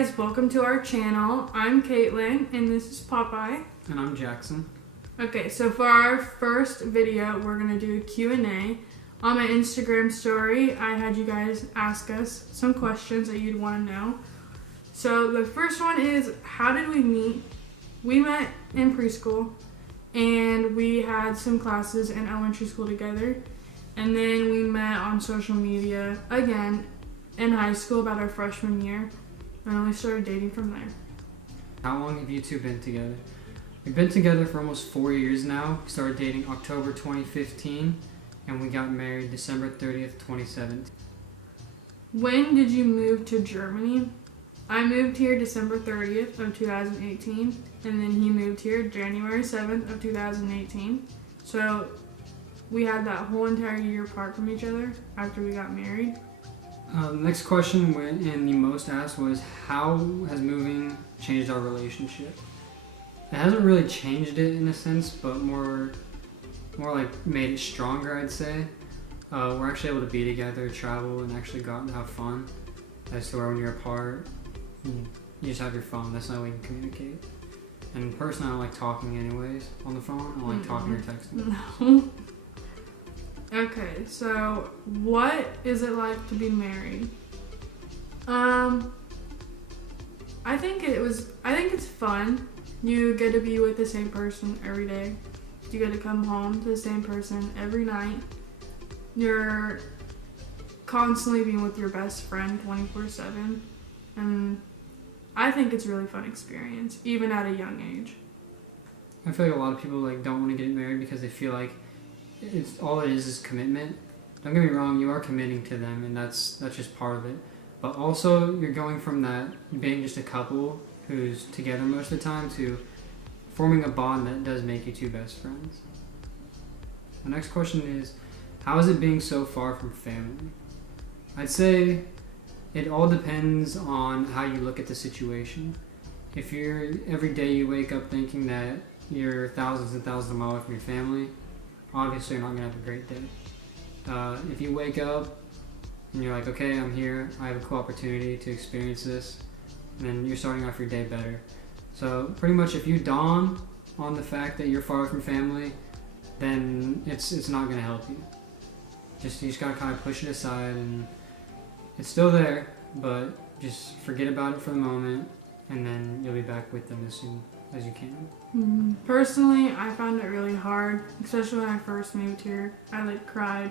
guys, welcome to our channel. I'm Caitlin and this is Popeye. And I'm Jaxson. Okay, so for our first video, we're going to do a Q&A. On my Instagram story, I had you guys ask us some questions that you'd want to know. So the first one is, how did we meet? We met in preschool and we had some classes in elementary school together. And then we met on social media again in high school about our freshman year. And then we started dating from there. How long have you two been together? We've been together for almost 4 years now. We started dating October 2015 and we got married December 30th, 2017. When did you move to Germany? I moved here December 30th of 2018 and then he moved here January 7th of 2018. So we had that whole entire year apart from each other after we got married. The next question and the most asked was, how has moving changed our relationship? It hasn't really changed it in a sense, but more like made it stronger, I'd say. We're actually able to be together, travel, and actually go out and have fun. As to where when you're apart, you just have your phone. That's the only way you can communicate. And personally, I don't like talking anyways on the phone. I don't like talking or texting. No. Okay, so what is it like to be married? I think it's fun. You get to be with the same person every day. You get to come home to the same person every night. You're constantly being with your best friend 24/7. And I think it's a really fun experience, even at a young age. I feel like a lot of people don't want to get married because they feel like all it is commitment. Don't get me wrong, you are committing to them, and that's just part of it. But also, you're going from that being just a couple who's together most of the time to forming a bond that does make you two best friends. The next question is, how is it being so far from family? I'd say it all depends on how you look at the situation. If every day you wake up thinking that you're thousands and thousands of miles away from your family, obviously you're not going to have a great day. If you wake up and you're like, okay, I'm here, I have a cool opportunity to experience this, and then you're starting off your day better. So pretty much if you dawn on the fact that you're far from family, then it's not going to help you. You just got to kind of push it aside, and it's still there, but just forget about it for the moment, and then you'll be back with them as soon as you can. Personally, I found it really hard, especially when I first moved here. I cried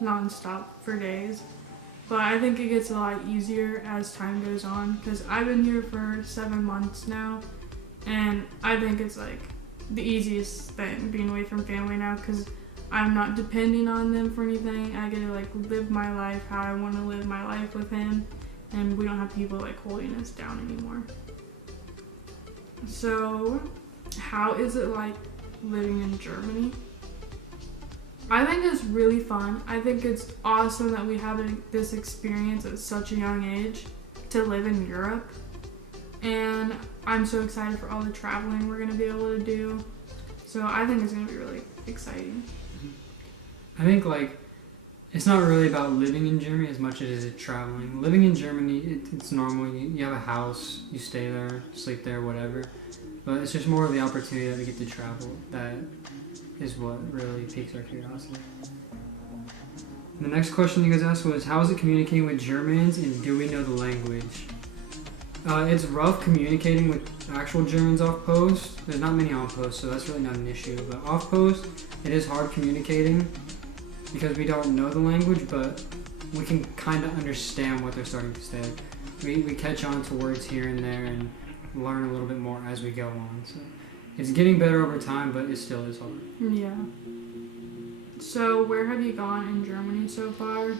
nonstop for days, but I think it gets a lot easier as time goes on because I've been here for 7 months now, and I think it's the easiest thing being away from family now because I'm not depending on them for anything. I get to live my life how I want to live my life with him, and we don't have people holding us down anymore. So, how is it like living in Germany? I think it's really fun. I think it's awesome that we have this experience at such a young age to live in Europe. And I'm so excited for all the traveling we're going to be able to do. So I think it's going to be really exciting. I think it's not really about living in Germany as much as it is traveling. Living in Germany, it's normal. You have a house, you stay there, sleep there, whatever. But it's just more of the opportunity that we get to travel that is what really piques our curiosity. The next question you guys asked was, how is it communicating with Germans and do we know the language? It's rough communicating with actual Germans off post. There's not many on post, so that's really not an issue. But off post, it is hard communicating because we don't know the language, but we can kind of understand what they're starting to say. We catch on to words here and there and learn a little bit more as we go on. So it's getting better over time, but it still is hard. Yeah. So where have you gone in Germany so far?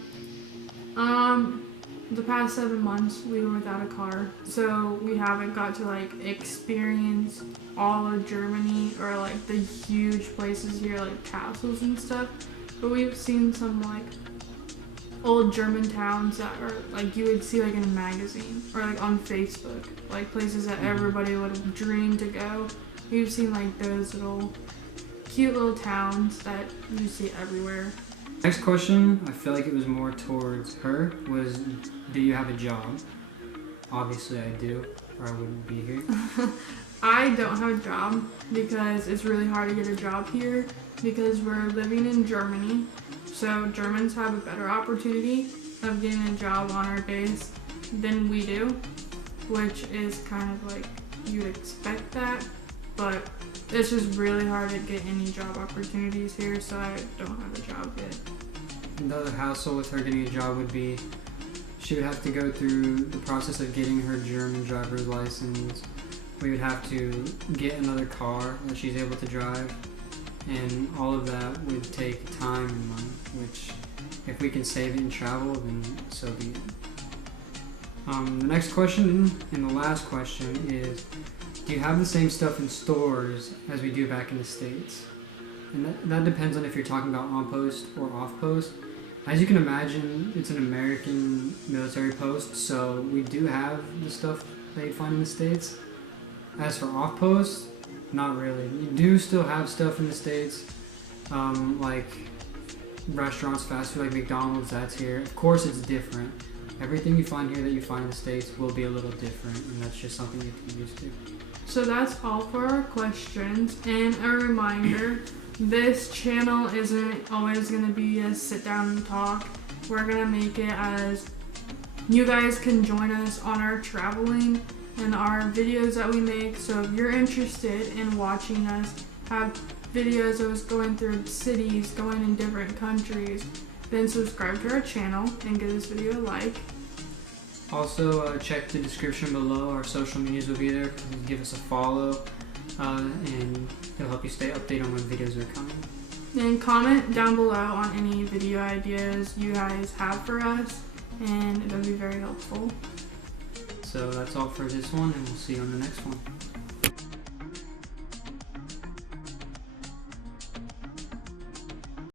The past 7 months we were without a car, so we haven't got to experience all of Germany or the huge places here castles and stuff. But we've seen some old German towns that are you would see in a magazine or on Facebook, places that everybody would have dreamed to go. We've seen those cute little towns that you see everywhere. Next question, I feel like it was more towards her, was do you have a job? Obviously I do, or I wouldn't be here. I don't have a job because it's really hard to get a job here because we're living in Germany. So Germans have a better opportunity of getting a job on our base than we do, which is kind of like you'd expect that, but it's just really hard to get any job opportunities here, so I don't have a job yet. Another hassle with her getting a job would be she would have to go through the process of getting her German driver's license. We would have to get another car that she's able to drive, and all of that would take time and money, which if we can save it and travel, then so be it. The next question and the last question is, do you have the same stuff in stores as we do back in the States? And that depends on if you're talking about on post or off post. As you can imagine, it's an American military post, so we do have the stuff that you find in the States. As for off post, not really. You do still have stuff in the States, like restaurants, fast food, like McDonald's, that's here. Of course it's different. Everything you find here that you find in the States will be a little different, and that's just something you have to get used to. So that's all for our questions, and a reminder, this channel isn't always going to be a sit down and talk. We're going to make it as you guys can join us on our traveling and our videos that we make. So if you're interested in watching us have videos of us going through cities, going in different countries, then subscribe to our channel and give this video a like. Also, check the description below. Our social medias will be there. Give us a follow, and it'll help you stay updated on when videos are coming. And comment down below on any video ideas you guys have for us, and it'll be very helpful. So that's all for this one, and we'll see you on the next one.